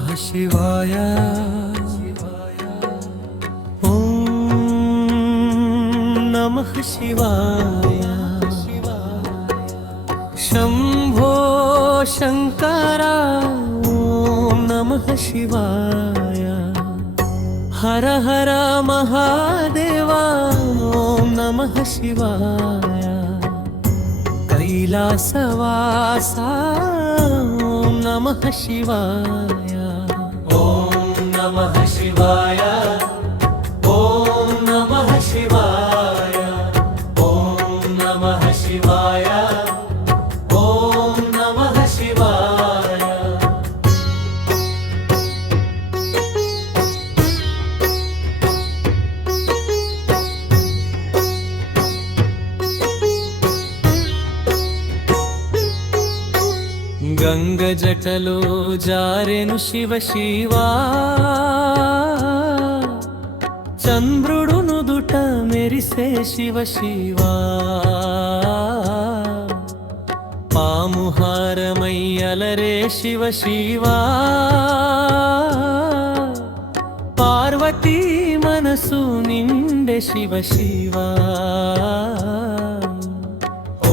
नमः शिवाय ॐ नमः शिवाय शंभो शंकर ॐ नमः शिवाय हर हर महादेव ॐ नमः शिवाय कैलासवासा ॐ नमः शिवाय ॐ नमः शिवाय ॐ नमः शिवाय ॐ नमः शिवाय ॐ नमः शिवाय गंग जटलो जारेनु शिव शिवा चंद्रुडु नुदुट मेरिसे शिव शिवा पामुहारमय्यलरे शिव शिवा पार्वती मनसु निंडे शिव शिवा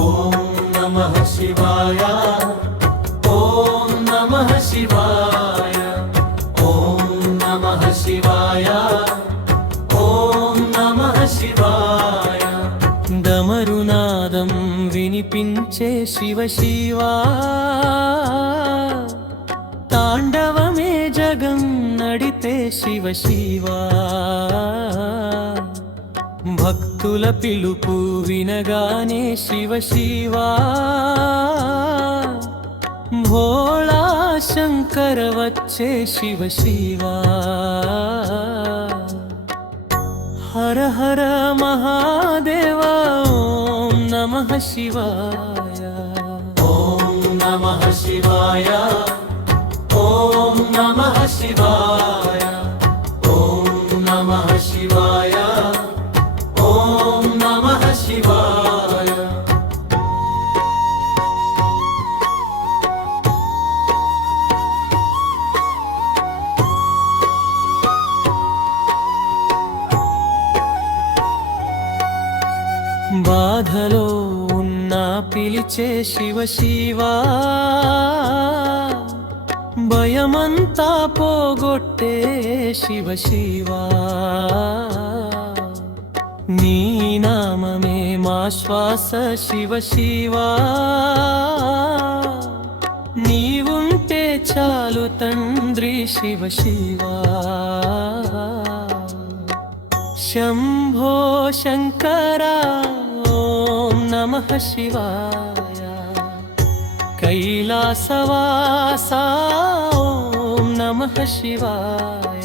ओम नमः शिवाय ॐ नमः शिवाय ॐ नमः शिवाय ॐ नमः शिवाय डमरुनादं विनिपिंचे शिव शिवा तांडवमे जगं नडिते शिव शिवा भक्तुल पिलुपु विनगाने शिव शिवा भोला शंकर वच्चे शिव शिवा हर हर महादेव ॐ नमः शिवाय ॐ नमः शिवाय ॐ नमः शिवाय ॐ नमः शिवाय ॐ नमः शिवाय బాధలో ఉన్న పిలిచే శివ శివా భయమంతా పోగొట్టే శివ శివా నీ నామమే మా శ్వాస శివ శివా నీవుంటే చాలు తండ్రి శివ శివా शंभो शंकर ॐ नमः शिवाय कैलासवासा ॐ नमः शिवाय